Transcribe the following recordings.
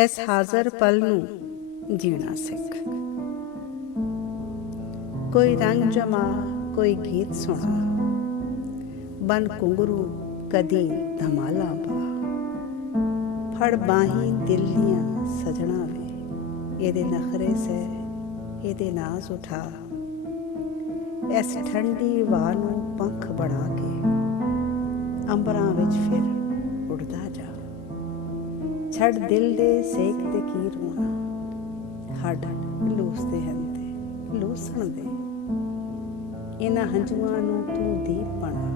ਇਸ ਹਾਜ਼ਰ ਪਲ ਨੂੰ ਜੀਣਾ ਸਿੱਖ। ਕੋਈ ਰੰਗ ਜਮਾ, ਕੋਈ ਗੀਤ ਸੁਣਾ, ਬਨ ਘੁੰਗਰੂ ਕਦੀ ਧਮਾਲਾ ਪਾ, ਫੜ ਬਾਹੀਂ ਦਿਲ ਦੀਆਂ ਸਜਣਾ ਵੇ, ਇਹਦੇ ਨਖਰੇ ਸਹਿ, ਇਹਦੇ ਨਾਜ਼ ਉਠਾ, ਇਸ ਠੰਡੀ ਹਵਾ ਨੂੰ ਪੰਖ ਬਣਾ ਕੇ ਅੰਬਰਾਂ ਵਿੱਚ ਫਿਰ ਉੱਡਦਾ ਜਾ। ਛੱਡ ਦਿਲ ਦੇ ਸੇਕ ਤੇ ਕੀ ਰੋਣਾ, ਹੱਡ ਲੂਸਦੇ ਹਨ ਤੇ ਲੂਸਣ ਦੇ, ਇਹਨਾਂ ਹੰਝੂਆਂ ਨੂੰ ਤੂੰ ਦੀਪ ਬਣਾ।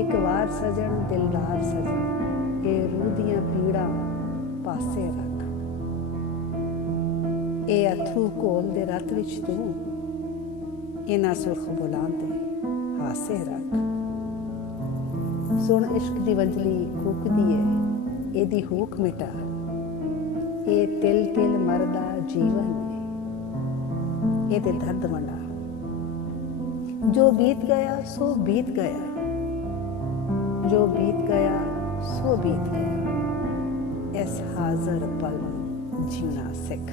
ਇੱਕ ਵਾਰ ਸਜਣ ਦਿਲਦਾਰ ਸਜਣ, ਇਹ ਰੂਹ ਦੀਆਂ ਪੀੜਾਂ ਪਾਸੇ ਰੱਖ, ਇਹ ਅਥਰੂ ਘੋਲ ਦੇ ਰਤ ਵਿੱਚ ਤੂੰ ਇਹਨਾਂ ਸੁਰਖ ਬੁਲਾਂ ਦੇ ਹਾਸੇ ਰੱਖ। ਸੁਣ ਇਸ਼ਕ ਦੀ ਵੰਜਲੀ ਕੂਕਦੀ ਏ, ਇਹਦੀ ਹੂਕ ਮਿਟਾ, ਇਹ ਤਿਲ ਤਿਲ ਮਰਦਾ ਜੀਵਨ ਏ, ਇਹਦੇ ਦਰਦ ਵੰਡਾ। ਜੋ ਬੀਤ ਗਿਆ ਸੋ ਬੀਤ ਗਿਆ, ਜੋ ਬੀਤ ਗਿਆ ਸੋ ਬੀਤ ਗਿਆ, ਇਸ ਹਾਜ਼ਰ ਪਲ ਨੂੰ ਜੀਣਾ ਸਿੱਖ।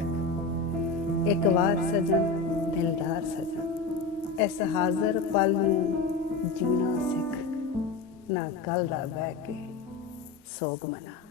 ਇੱਕ ਵਾਰ ਸਜਣ ਦਿਲਦਾਰ ਸਜਣ, ਇਸ ਹਾਜ਼ਰ ਪਲ ਨੂੰ ਜੀਣਾ ਸਿੱਖ, ਨਾ ਕੱਲ ਦਾ ਬਹਿ ਕੇ ਸੋਗ ਮਨਾ।